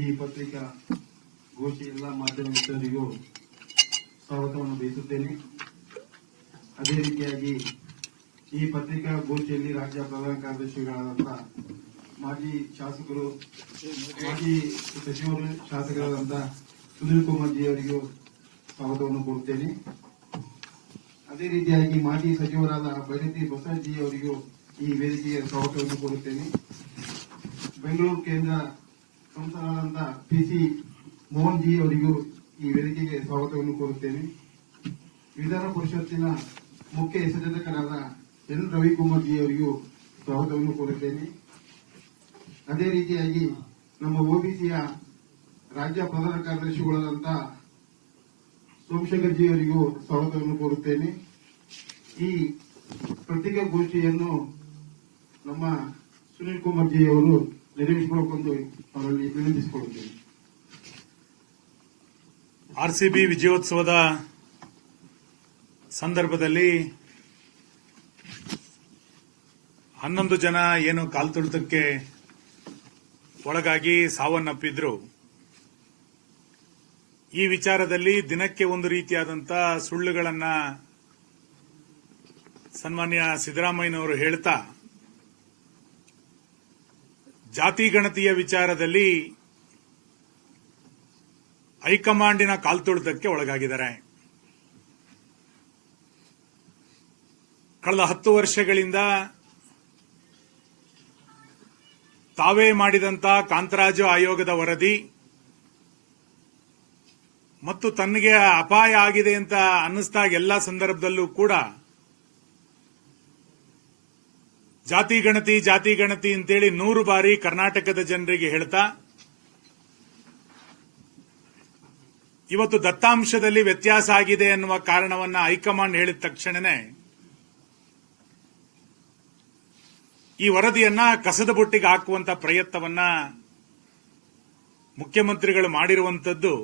ಈ ಪತ್ರಿಕಾ ಘೋಷಿ ಎಲ್ಲ ಮಾಧ್ಯಮ ಮಿತ್ರರಿಗೂ ಸ್ವಾಗತವನ್ನು ಬಯಸುತ್ತೇನೆ. ಅದೇ ರೀತಿಯಾಗಿ ಈ ಪತ್ರಿಕಾ ಗೋಷ್ಠಿಯಲ್ಲಿ ರಾಜ್ಯ ಪ್ರಧಾನ ಕಾರ್ಯದರ್ಶಿಗಳಾದಂತಹ ಮಾಜಿ ಶಾಸಕರು, ಮಾಜಿ ಸಚಿವರು, ಶಾಸಕರಾದಂತಹ ಸುನೀಲ್ ಕುಮಾರ್ ಜಿ ಅವರಿಗೂ ಸ್ವಾಗತವನ್ನು ಕೊಡುತ್ತೇನೆ ಅದೇ ರೀತಿಯಾಗಿ ಮಾಜಿ ಸಚಿವರಾದ ಬೈರತಿ ಬಸವರಾಜ್ ಜಿ ಅವರಿಗೂ ಈ ವೇದಿಕೆಯ ಸ್ವಾಗತವನ್ನು ಕೊಡುತ್ತೇನೆ ಬೆಂಗಳೂರು ಕೇಂದ್ರ ಸಂಸದರಾದಂಥ ಪಿ ಸಿ ಮೋಹನ್ ಜಿ ಅವರಿಗೂ ಈ ವೇದಿಕೆಗೆ ಸ್ವಾಗತವನ್ನು ಕೋರುತ್ತೇನೆ. ವಿಧಾನ ಪರಿಷತ್ತಿನ ಮುಖ್ಯ ಸಂಯೋಜಕರಾದ ಎನ್. ರವಿಕುಮಾರ್ ಜಿ ಅವರಿಗೂ ಸ್ವಾಗತವನ್ನು ಕೋರುತ್ತೇನೆ. ಅದೇ ರೀತಿಯಾಗಿ ನಮ್ಮ ಒಬಿಸಿಯ ರಾಜ್ಯ ಪ್ರಧಾನ ಕಾರ್ಯದರ್ಶಿಗಳಾದಂಥ ಸೋಮಶೇಖರ್ ಜಿ ಅವರಿಗೂ ಸ್ವಾಗತವನ್ನು ಕೋರುತ್ತೇನೆ. ಈ ಪತ್ರಿಕಾಗೋಷ್ಠಿಯನ್ನು ನಮ್ಮ ಸುನೀಲ್ ಕುಮಾರ್ ಜಿ ಅವರು ಆರ್ಸಿಬಿ ವಿಜಯೋತ್ಸವದ ಸಂದರ್ಭದಲ್ಲಿ ಹನ್ನೊಂದು ಜನ ಏನು ಕಾಲ್ತುಳಿತಕ್ಕೆ ಒಳಗಾಗಿ ಸಾವನ್ನಪ್ಪಿದ್ರು. ಈ ವಿಚಾರದಲ್ಲಿ ದಿನಕ್ಕೆ ಒಂದು ರೀತಿಯಾದಂತ ಸುಳ್ಳುಗಳನ್ನ ಸನ್ಮಾನ್ಯ ಸಿದ್ದರಾಮಯ್ಯನವರು ಹೇಳ್ತಾ ಜಾತಿ ಗಣತಿಯ ವಿಚಾರದಲ್ಲಿ ಹೈಕಮಾಂಡಿನ ಕಾಲ್ತುಳಿತಕ್ಕೆ ಒಳಗಾಗಿದ್ದಾರೆ. ಕಳೆದ ಹತ್ತು ವರ್ಷಗಳಿಂದ ತಾವೇ ಮಾಡಿದಂತ ಕಾಂತರಾಜು ಆಯೋಗದ ವರದಿ ಮತ್ತು ತನಗೆ ಅಪಾಯ ಆಗಿದೆ ಅಂತ ಅನ್ನಿಸ್ದಾಗ ಎಲ್ಲ ಸಂದರ್ಭದಲ್ಲೂ ಕೂಡ ಜಾತಿ ಗಣತಿ ಜಾತಿ ಗಣತಿ ಅಂತೇಳಿ ನೂರು ಬಾರಿ ಕರ್ನಾಟಕದ ಜನರಿಗೆ ಹೇಳ್ತಾ, ಇವತ್ತು ದತ್ತಾಂಶದಲ್ಲಿ ವ್ಯತ್ಯಾಸ ಆಗಿದೆ ಎನ್ನುವ ಕಾರಣವನ್ನ ಹೈಕಮಾಂಡ್ ಹೇಳಿದ ತಕ್ಷಣನೇ, ಈ ವರದಿಯನ್ನ ಕಸದ ಬುಟ್ಟಿಗೆ ಹಾಕುವಂತ ಪ್ರಯತ್ನವನ್ನ ಮುಖ್ಯಮಂತ್ರಿಗಳು ಮಾಡಿರುವಂತದ್ದು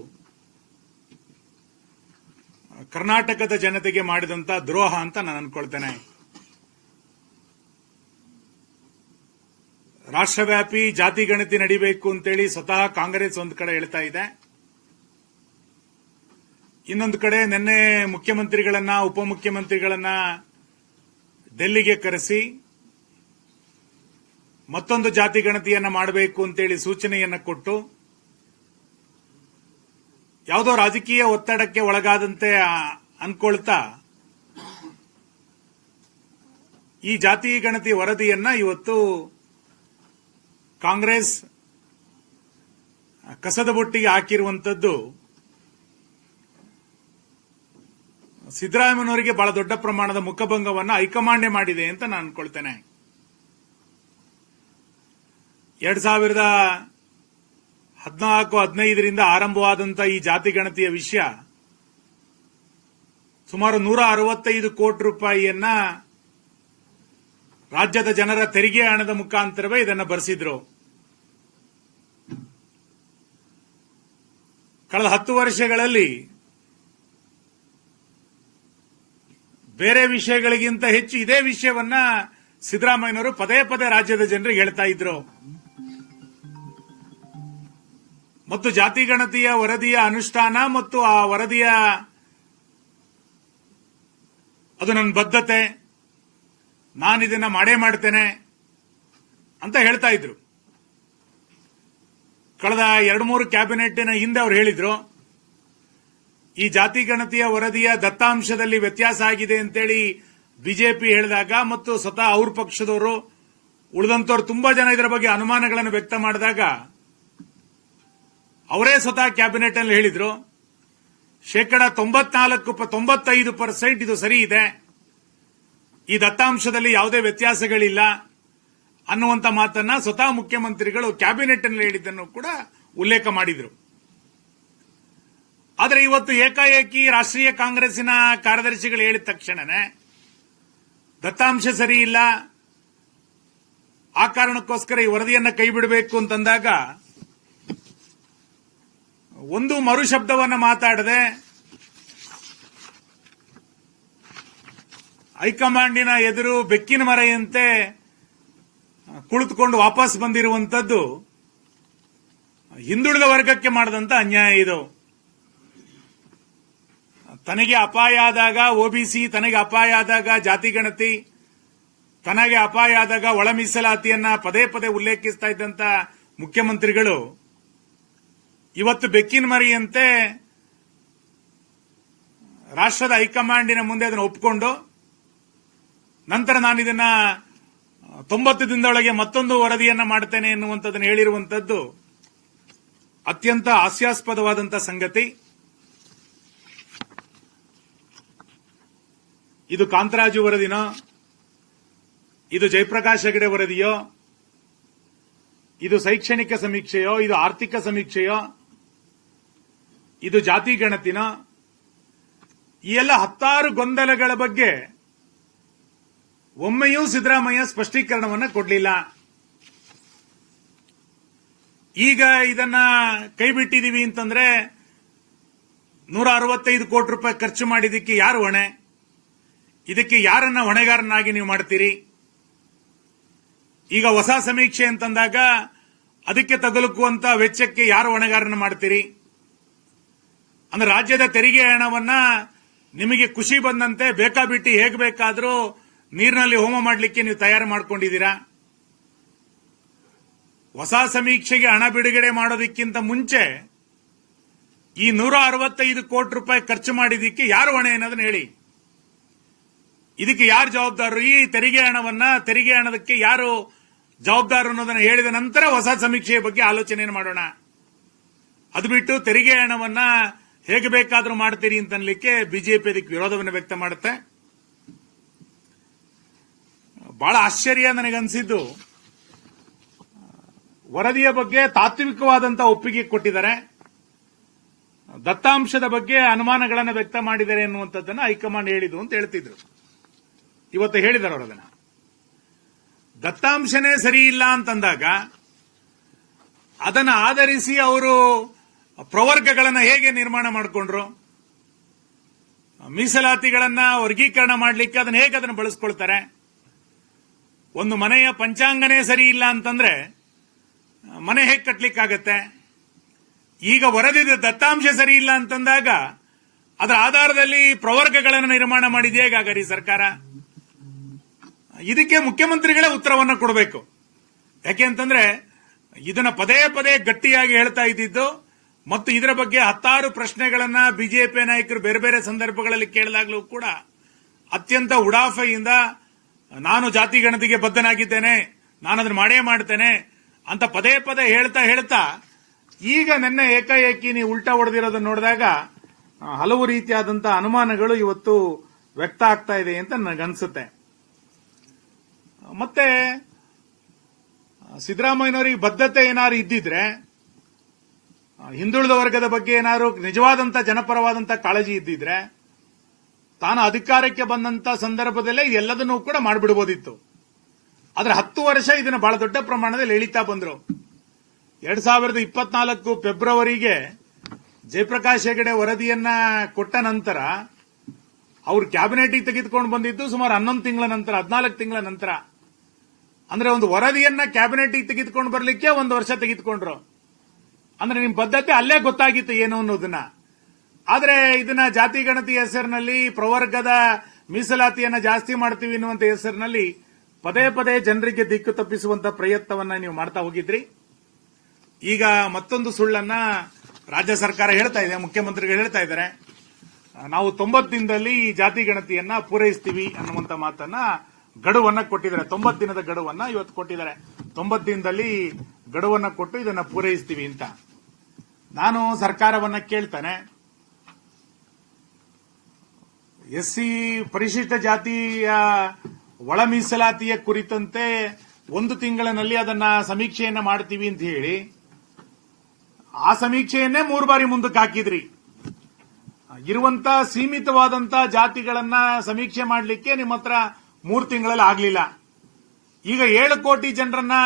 ಕರ್ನಾಟಕದ ಜನತೆಗೆ ಮಾಡಿದಂತ ದ್ರೋಹ ಅಂತ ನಾನು ಅನ್ಕೊಳ್ತೇನೆ. ರಾಷ್ಟ್ರವ್ಯಾಪಿ ಜಾತಿ ಗಣತಿ ನಡಿಬೇಕು ಅಂತೇಳಿ ಸ್ವತಃ ಕಾಂಗ್ರೆಸ್ ಒಂದು ಕಡೆ ಹೇಳ್ತಾ ಇದೆ. ಇನ್ನೊಂದು ಕಡೆ ನಿನ್ನೆ ಮುಖ್ಯಮಂತ್ರಿಗಳನ್ನ, ಉಪಮುಖ್ಯಮಂತ್ರಿಗಳನ್ನ ಡೆಲ್ಲಿಗೆ ಕರೆಸಿ ಮತ್ತೊಂದು ಜಾತಿ ಗಣತಿಯನ್ನ ಮಾಡಬೇಕು ಅಂತೇಳಿ ಸೂಚನೆಯನ್ನ ಕೊಟ್ಟು ಯಾವುದೋ ರಾಜಕೀಯ ಒತ್ತಡಕ್ಕೆ ಒಳಗಾದಂತೆ ಅನ್ಕೊಳ್ತಾ ಈ ಜಾತಿ ಗಣತಿ ವರದಿಯನ್ನ ಇವತ್ತು ಕಾಂಗ್ರೆಸ್ ಕಸದ ಬೊಟ್ಟಿಗೆ ಹಾಕಿರುವಂತದ್ದು ಸಿದ್ದರಾಮಯ್ಯನವರಿಗೆ ಬಹಳ ದೊಡ್ಡ ಪ್ರಮಾಣದ ಮುಖಭಂಗವನ್ನು ಹೈಕಮಾಂಡೇ ಮಾಡಿದೆ ಅಂತ ನಾನು ಅನ್ಕೊಳ್ತೇನೆ. ಎರಡ್ ಸಾವಿರದ ಹದಿನಾಲ್ಕು, ಹದಿನೈದರಿಂದ ಆರಂಭವಾದಂತಹ ಈ ಜಾತಿ ಗಣತಿಯ ವಿಷಯ ಸುಮಾರು ನೂರ ಅರವತ್ತೈದು ಕೋಟಿ ರೂಪಾಯಿಯನ್ನ ರಾಜ್ಯದ ಜನರ ತೆರಿಗೆ ಹಣದ ಮುಖಾಂತರವೇ ಇದನ್ನು ಬರೆಸಿದ್ರು. ಕಳೆದ ಹತ್ತು ವರ್ಷಗಳಲ್ಲಿ ಬೇರೆ ವಿಷಯಗಳಿಗಿಂತ ಹೆಚ್ಚು ಇದೇ ವಿಷಯವನ್ನ ಸಿದ್ದರಾಮಯ್ಯನವರು ಪದೇ ಪದೇ ರಾಜ್ಯದ ಜನರಿಗೆ ಹೇಳ್ತಾ ಇದ್ರು. ಮತ್ತು ಜಾತಿ ಗಣತಿಯ ವರದಿಯ ಅನುಷ್ಠಾನ ಮತ್ತು ಆ ವರದಿಯ ಅದು ನನ್ನ ಬದ್ಧತೆ ನಾನು ಇದನ್ನ ಮಾಡೇ ಮಾಡ್ತೇನೆ ಅಂತ ಹೇಳ್ತಾ ಇದ್ರು. ಕಳೆದ ಎರಡು ಮೂರು ಕ್ಯಾಬಿನೆಟ್ನ ಹಿಂದೆ ಅವರು ಹೇಳಿದ್ರು, ಈ ಜಾತಿ ಗಣತಿಯ ವರದಿಯ ದತ್ತಾಂಶದಲ್ಲಿ ವ್ಯತ್ಯಾಸ ಆಗಿದೆ ಅಂತೇಳಿ ಬಿಜೆಪಿ ಹೇಳಿದಾಗ ಮತ್ತು ಸ್ವತಃ ಅವ್ರ ಪಕ್ಷದವರು, ಉಳಿದಂತವ್ರು ತುಂಬಾ ಜನ ಇದರ ಬಗ್ಗೆ ಅನುಮಾನಗಳನ್ನು ವ್ಯಕ್ತ ಮಾಡಿದಾಗ ಅವರೇ ಸ್ವತಃ ಕ್ಯಾಬಿನೆಟ್ ಅಲ್ಲಿ ಹೇಳಿದ್ರು, ಶೇಕಡ ತೊಂಬತ್ನಾಲ್ಕು ತೊಂಬತ್ತೈದು ಪರ್ಸೆಂಟ್ ಇದು ಸರಿ ಇದೆ, ಈ ದತ್ತಾಂಶದಲ್ಲಿ ಯಾವುದೇ ವ್ಯತ್ಯಾಸಗಳಿಲ್ಲ. ಅನ್ನುವಂತ ಮಾತನ್ನ ಸ್ವತಃ ಮುಖ್ಯಮಂತ್ರಿಗಳು ಕ್ಯಾಬಿನೆಟ್ನಲ್ಲಿ ಹೇಳಿದ್ದನ್ನು ಕೂಡ ಉಲ್ಲೇಖ ಮಾಡಿದ್ರು. ಆದರೆ ಇವತ್ತು ಏಕಾಏಕಿ ರಾಷ್ಟ್ರೀಯ ಕಾಂಗ್ರೆಸ್ಸಿನ ಕಾರ್ಯದರ್ಶಿಗಳು ಹೇಳಿದ ತಕ್ಷಣನೇ ದತ್ತಾಂಶ ಸರಿ ಇಲ್ಲ. ಆ ಕಾರಣಕ್ಕೋಸ್ಕರ ಈ ವರದಿಯನ್ನ ಕೈ ಬಿಡಬೇಕು ಅಂತಂದಾಗ ಒಂದು ಮರು ಶಬ್ದವನ್ನು ಮಾತಾಡದೆ ಹೈಕಮಾಂಡಿನ ಎದುರು ಬೆಕ್ಕಿನ ಮರೆಯಂತೆ ಕುಳಿತುಕೊಂಡು ವಾಪಸ್ ಬಂದಿರುವಂತದ್ದು ಹಿಂದುಳಿದ ವರ್ಗಕ್ಕೆ ಮಾಡಿದಂತ ಅನ್ಯಾಯ ಇದು. ತನಗೆ ಅಪಾಯ ಆದಾಗ ಒಬಿಸಿ ತನಗೆ ಅಪಾಯ ಆದಾಗ ಜಾತಿ ಗಣತಿ, ತನಗೆ ಅಪಾಯ ಆದಾಗ ಒಳ ಮೀಸಲಾತಿಯನ್ನ ಪದೇ ಪದೇ ಉಲ್ಲೇಖಿಸ್ತಾ ಇದ್ದಂತ ಮುಖ್ಯಮಂತ್ರಿಗಳು ಇವತ್ತು ಬೆಕ್ಕಿನ ಮರಿಯಂತೆ ರಾಷ್ಟ್ರದ ಹೈಕಮಾಂಡಿನ ಮುಂದೆ ಅದನ್ನು ಒಪ್ಪಿಕೊಂಡು ನಂತರ ನಾನು ಇದನ್ನ ತೊಂಬತ್ತು ದಿನದೊಳಗೆ ಮತ್ತೊಂದು ವರದಿಯನ್ನ ಮಾಡ್ತೇನೆ ಎನ್ನುವಂಥದ್ದನ್ನು ಹೇಳಿರುವಂತದ್ದು ಅತ್ಯಂತ ಹಾಸ್ಯಾಸ್ಪದವಾದಂತಹ ಸಂಗತಿ. ಇದು ಕಾಂತರಾಜು ವರದಿನೋ, ಇದು ಜಯಪ್ರಕಾಶ್ ಹೆಗಡೆ ವರದಿಯೋ, ಇದು ಶೈಕ್ಷಣಿಕ ಸಮೀಕ್ಷೆಯೋ, ಇದು ಆರ್ಥಿಕ ಸಮೀಕ್ಷೆಯೋ, ಇದು ಜಾತಿ ಗಣತಿನೋ, ಈ ಎಲ್ಲ ಹತ್ತಾರು ಗೊಂದಲಗಳ ಬಗ್ಗೆ ಒಮ್ಮೆಯೂ ಸಿದ್ದರಾಮಯ್ಯ ಸ್ಪಷ್ಟೀಕರಣವನ್ನು ಕೊಡಲಿಲ್ಲ. ಈಗ ಇದನ್ನ ಕೈಬಿಟ್ಟಿದೀವಿ ಅಂತಂದ್ರೆ ನೂರ ಅರವತ್ತೈದು ಕೋಟಿ ರೂಪಾಯಿ ಖರ್ಚು ಮಾಡಿದ್ದಕ್ಕೆ ಯಾರು ಹೊಣೆ? ಇದಕ್ಕೆ ಯಾರನ್ನ ಹೊಣೆಗಾರನಾಗಿ ನೀವು ಮಾಡ್ತೀರಿ? ಈಗ ಹೊಸ ಸಮೀಕ್ಷೆ ಅಂತಂದಾಗ ಅದಕ್ಕೆ ತಗುಲುಕುವಂತ ವೆಚ್ಚಕ್ಕೆ ಯಾರು ಹೊಣೆಗಾರನ ಮಾಡ್ತೀರಿ? ಅಂದ್ರೆ ರಾಜ್ಯದ ತೆರಿಗೆ ಹಣವನ್ನ ನಿಮಗೆ ಖುಷಿ ಬಂದಂತೆ ಬೇಕಾಬಿಟ್ಟಿ ಹೇಗೆ ಬೇಕಾದ್ರೂ ನೀರಿನಲ್ಲಿ ಹೋಮ ಮಾಡಲಿಕ್ಕೆ ನೀವು ತಯಾರು ಮಾಡ್ಕೊಂಡಿದ್ದೀರಾ? ಹೊಸ ಸಮೀಕ್ಷೆಗೆ ಹಣ ಬಿಡುಗಡೆ ಮಾಡೋದಕ್ಕಿಂತ ಮುಂಚೆ ಈ ನೂರ ಅರವತ್ತೈದು ಕೋಟಿ ರೂಪಾಯಿ ಖರ್ಚು ಮಾಡಿದಕ್ಕೆ ಯಾರು ಹೊಣೆ ಅನ್ನೋದನ್ನ ಹೇಳಿ. ಇದಕ್ಕೆ ಯಾರು ಜವಾಬ್ದಾರರು? ಈ ತೆರಿಗೆ ಹಣವನ್ನ, ತೆರಿಗೆ ಹಣದಕ್ಕೆ ಯಾರು ಜವಾಬ್ದಾರರು ಅನ್ನೋದನ್ನ ಹೇಳಿದ ನಂತರ ಹೊಸ ಸಮೀಕ್ಷೆಯ ಬಗ್ಗೆ ಆಲೋಚನೆ ಮಾಡೋಣ. ಅದು ಬಿಟ್ಟು ತೆರಿಗೆ ಹಣವನ್ನ ಹೇಗೆ ಬೇಕಾದರೂ ಮಾಡ್ತೀರಿ ಅಂತನ್ಲಿಕ್ಕೆ ಬಿಜೆಪಿ ಅದಕ್ಕೆ ವಿರೋಧವನ್ನು ವ್ಯಕ್ತ ಮಾಡುತ್ತೆ. ಬಹಳ ಆಶ್ಚರ್ಯ ನನಗನ್ಸಿದ್ದು ವರದಿಯ ಬಗ್ಗೆ ತಾತ್ವಿಕವಾದಂತ ಒಪ್ಪಿಗೆ ಕೊಟ್ಟಿದ್ದಾರೆ. ದತ್ತಾಂಶದ ಬಗ್ಗೆ ಅನುಮಾನಗಳನ್ನು ವ್ಯಕ್ತ ಮಾಡಿದ್ದಾರೆ ಎನ್ನುವಂಥದ್ದನ್ನ ಹೈಕಮಾಂಡ್ ಹೇಳಿದ್ದು ಅಂತ ಹೇಳ್ತಿದ್ರು. ಇವತ್ತು ಹೇಳಿದ್ದಾರೆ ಅವರು ಅದನ್ನ. ದತ್ತಾಂಶನೇ ಸರಿ ಇಲ್ಲ ಅಂತಂದಾಗ ಅದನ್ನ ಆಧರಿಸಿ ಅವರು ಪ್ರವರ್ಗಗಳನ್ನ ಹೇಗೆ ನಿರ್ಮಾಣ ಮಾಡಿಕೊಂಡ್ರು, ಮೀಸಲಾತಿಗಳನ್ನ ವರ್ಗೀಕರಣ ಮಾಡಲಿಕ್ಕೆ ಅದನ್ನ ಹೇಗೆ ಅದನ್ನು ಬಳಸ್ಕೊಳ್ತಾರೆ ಒಂದು ಮನೆಯ ಪಂಚಾಂಗನೇ ಸರಿ ಇಲ್ಲ ಅಂತಂದ್ರೆ, ಮನೆ ಹೇಗೆ ಕಟ್ಲಿಕ್ಕಾಗತ್ತೆ? ಈಗ ವರದಿದ ದತ್ತಾಂಶ ಸರಿ ಇಲ್ಲ ಅಂತಂದಾಗ, ಅದರ ಆಧಾರದಲ್ಲಿ ಪ್ರವರ್ಗಗಳನ್ನು ನಿರ್ಮಾಣ ಮಾಡಿದ ಹೇಗಾಗರಿ ಸರ್ಕಾರ? ಇದಕ್ಕೆ ಮುಖ್ಯಮಂತ್ರಿಗಳೇ ಉತ್ತರವನ್ನು ಕೊಡಬೇಕು. ಯಾಕೆ ಅಂತಂದ್ರೆ, ಇದನ್ನ ಪದೇ ಪದೇ ಗಟ್ಟಿಯಾಗಿ ಹೇಳ್ತಾ ಇದ್ದಿದ್ದು, ಮತ್ತು ಇದರ ಬಗ್ಗೆ ಹತ್ತಾರು ಪ್ರಶ್ನೆಗಳನ್ನ ಬಿಜೆಪಿ ನಾಯಕರು ಬೇರೆ ಬೇರೆ ಸಂದರ್ಭಗಳಲ್ಲಿ ಕೇಳಿದಾಗಲೂ ಕೂಡ ಅತ್ಯಂತ ಉಡಾಫೆಯಿಂದ ನಾನು ಜಾತಿ ಗಣತಿಗೆ ಬದ್ಧನಾಗಿದ್ದೇನೆ ನಾನು ಅದನ್ನು ಮಾಡೇ ಮಾಡ್ತೇನೆ ಅಂತ ಪದೇ ಪದೇ ಹೇಳ್ತಾ ಹೇಳ್ತಾ, ಈಗ ನಿನ್ನೆ ಏಕಾಏಕಿ ನೀವು ಉಲ್ಟಾ ಹೊಡೆದಿರೋದನ್ನ ನೋಡಿದಾಗ ಹಲವು ರೀತಿಯಾದಂತಹ ಅನುಮಾನಗಳು ಇವತ್ತು ವ್ಯಕ್ತ ಆಗ್ತಾ ಇದೆ ಅಂತ ನನಗನ್ಸುತ್ತೆ ಮತ್ತೆ, ಸಿದ್ದರಾಮಯ್ಯನವರಿಗೆ ಬದ್ಧತೆ ಏನಾದ್ರು ಇದ್ದಿದ್ರೆ, ಹಿಂದುಳಿದ ವರ್ಗದ ಬಗ್ಗೆ ಏನಾದ್ರು ನಿಜವಾದಂತ ಜನಪರವಾದಂತ ಕಾಳಜಿ ಇದ್ದಿದ್ರೆ ತಾನು ಅಧಿಕಾರಕ್ಕೆ ಬಂದಂತ ಸಂದರ್ಭದಲ್ಲೇ ಎಲ್ಲದನ್ನೂ ಕೂಡ ಮಾಡಿಬಿಡಬಹುದಿತ್ತು ಆದ್ರೆ ಹತ್ತು ವರ್ಷ ಇದನ್ನ ಬಹಳ ದೊಡ್ಡ ಪ್ರಮಾಣದಲ್ಲಿ ಎಳಿತಾ ಬಂದರು. ಎರಡ್ ಸಾವಿರದ ಇಪ್ಪತ್ನಾಲ್ಕು ಫೆಬ್ರವರಿಗೆ ಜಯಪ್ರಕಾಶ್ ಹೆಗಡೆ ವರದಿಯನ್ನ ಕೊಟ್ಟ ನಂತರ ಅವರು ಕ್ಯಾಬಿನೆಟ್ ತೆಗೆದುಕೊಂಡು ಬಂದಿದ್ದು ಸುಮಾರು ಹನ್ನೊಂದು ತಿಂಗಳ ನಂತರ, ಹದಿನಾಲ್ಕು ತಿಂಗಳ ನಂತರ. ಅಂದ್ರೆ ಒಂದು ವರದಿಯನ್ನ ಕ್ಯಾಬಿನೆಟ್ ತೆಗೆದುಕೊಂಡು ಬರಲಿಕ್ಕೆ ಒಂದು ವರ್ಷ ತೆಗೆದುಕೊಂಡ್ರು. ಅಂದ್ರೆ ನಿಮ್ಮ ಬದ್ಧತೆ ಅಲ್ಲೇ ಗೊತ್ತಾಗಿತ್ತು ಏನು ಅನ್ನೋದನ್ನ. ಆದ್ರೆ ಇದನ್ನ ಜಾತಿ ಗಣತಿ ಹೆಸರಿನಲ್ಲಿ, ಪ್ರವರ್ಗದ ಮೀಸಲಾತಿಯನ್ನ ಜಾಸ್ತಿ ಮಾಡ್ತೀವಿ ಎನ್ನುವಂತ ಹೆಸರಿನಲ್ಲಿ ಪದೇ ಪದೇ ಜನರಿಗೆ ದಿಕ್ಕು ತಪ್ಪಿಸುವಂತ ಪ್ರಯತ್ನವನ್ನ ನೀವು ಮಾಡ್ತಾ ಹೋಗಿದ್ರಿ. ಈಗ ಮತ್ತೊಂದು ಸುಳ್ಳನ್ನ ರಾಜ್ಯ ಸರ್ಕಾರ ಹೇಳ್ತಾ ಇದೆ, ಮುಖ್ಯಮಂತ್ರಿಗಳು ಹೇಳ್ತಾ ಇದ್ದಾರೆ. ನಾವು ತೊಂಬತ್ತು ದಿನದಲ್ಲಿ ಈ ಜಾತಿ ಗಣತಿಯನ್ನ ಪೂರೈಸ್ತೀವಿ ಅನ್ನುವಂತ ಮಾತನ್ನ ಗಡುವನ್ನ ಕೊಟ್ಟಿದ್ದಾರೆ. ತೊಂಬತ್ತು ದಿನದ ಗಡುವನ್ನ ಇವತ್ತು ಕೊಟ್ಟಿದ್ದಾರೆ. ತೊಂಬತ್ತು ದಿನದಲ್ಲಿ ಗಡುವನ್ನ ಕೊಟ್ಟು ಇದನ್ನ ಪೂರೈಸ್ತೀವಿ ಅಂತ. ನಾನು ಸರ್ಕಾರವನ್ನ ಕೇಳ್ತಾನೆ. ಎಸ್ಸಿ ಪರಿಶಿಷ್ಟ ಜಾತಿಯ ಒಳ ಮೀಸಲಾತಿಯ ಕುರಿತಂತೆ ಒಂದು ತಿಂಗಳಿನಲ್ಲಿ ಅದನ್ನ ಸಮೀಕ್ಷೆಯನ್ನ ಮಾಡ್ತೀವಿ ಅಂತ ಹೇಳಿ, ಆ ಸಮೀಕ್ಷೆಯನ್ನೇ ಮೂರು ಬಾರಿ ಮುಂದಕ್ಕೆ ಹಾಕಿದ್ರಿ. ಇರುವಂತ ಸೀಮಿತವಾದಂತ ಜಾತಿಗಳನ್ನ ಸಮೀಕ್ಷೆ ಮಾಡಲಿಕ್ಕೆ ನಿಮ್ಮ ಹತ್ರ ಮೂರು ತಿಂಗಳಲ್ಲಿ ಆಗಲಿಲ್ಲ. ಈಗ ಏಳು ಕೋಟಿ ಜನರನ್ನ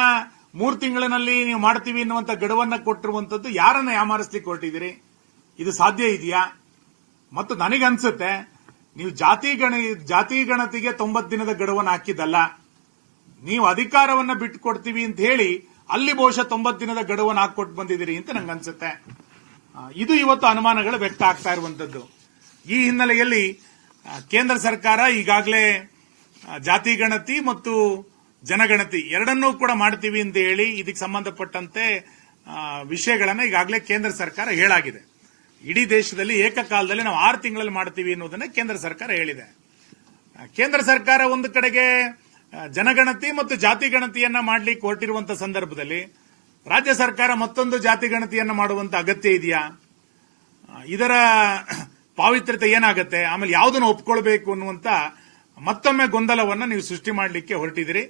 ಮೂರು ತಿಂಗಳಿನಲ್ಲಿ ನೀವು ಮಾಡ್ತೀವಿ ಎನ್ನುವಂತ ಗಡುವನ್ನ ಕೊಟ್ಟಿರುವಂತದ್ದು ಯಾರನ್ನ ಯಾಮಾರಿಸ್ಲಿಕ್ಕೆ ಹೊರಟಿದ್ದೀರಿ? ಇದು ಸಾಧ್ಯ ಇದೆಯಾ? ಮತ್ತು ನನಗನ್ಸುತ್ತೆ ನೀವು ಜಾತಿ ಗಣ, ಜಾತಿ ಗಣತಿಗೆ ತೊಂಬತ್ತು ದಿನದ ಗಡುವನ್ನು ಹಾಕಿದ್ದಲ್ಲ. ನೀವು ಅಧಿಕಾರವನ್ನ ಬಿಟ್ಟು ಕೊಡ್ತೀವಿ ಅಂತ ಹೇಳಿ ಅಲ್ಲಿ ಬಹುಶಃ ತೊಂಬತ್ತು ದಿನದ ಗಡುವನ್ನು ಹಾಕೊಟ್ಟು ಬಂದಿದ್ದೀರಿ ಅಂತ ನಂಗೆ ಅನ್ಸುತ್ತೆ. ಇದು ಇವತ್ತು ಅನುಮಾನಗಳು ವ್ಯಕ್ತ ಆಗ್ತಾ ಇರುವಂತದ್ದು ಈ ಹಿನ್ನೆಲೆಯಲ್ಲಿ ಕೇಂದ್ರ ಸರ್ಕಾರ ಈಗಾಗಲೇ ಜಾತಿ ಗಣತಿ ಮತ್ತು ಜನಗಣತಿ ಎರಡನ್ನೂ ಕೂಡ ಮಾಡ್ತೀವಿ ಅಂತ ಹೇಳಿ ಇದಕ್ಕೆ ಸಂಬಂಧಪಟ್ಟಂತೆ ವಿಷಯಗಳನ್ನು ಈಗಾಗಲೇ ಕೇಂದ್ರ ಸರ್ಕಾರ ಹೇಳಾಗಿದೆ. ಇಡೀ ದೇಶದಲ್ಲಿ ಏಕಕಾಲದಲ್ಲಿ ನಾವು ಆರು ತಿಂಗಳಲ್ಲಿ ಮಾಡ್ತೀವಿ ಅನ್ನೋದನ್ನ ಕೇಂದ್ರ ಸರ್ಕಾರ ಹೇಳಿದೆ. ಕೇಂದ್ರ ಸರ್ಕಾರ ಒಂದು ಕಡೆಗೆ ಜನಗಣತಿ ಮತ್ತು ಜಾತಿ ಗಣತಿಯನ್ನ ಮಾಡಲಿಕ್ಕೆ ಹೊರಟಿರುವಂತಹ ಸಂದರ್ಭದಲ್ಲಿ, ರಾಜ್ಯ ಸರ್ಕಾರ ಮತ್ತೊಂದು ಜಾತಿ ಗಣತಿಯನ್ನು ಮಾಡುವಂತ ಅಗತ್ಯ ಇದೆಯಾ? ಇದರ ಪಾವಿತ್ರ್ಯತೆ ಏನಾಗುತ್ತೆ? ಆಮೇಲೆ ಯಾವುದನ್ನು ಒಪ್ಕೊಳ್ಬೇಕು ಅನ್ನುವಂತ ಮತ್ತೊಮ್ಮೆ ಗೊಂದಲವನ್ನ ನೀವು ಸೃಷ್ಟಿ ಮಾಡಲಿಕ್ಕೆ ಹೊರಟಿದಿರಿ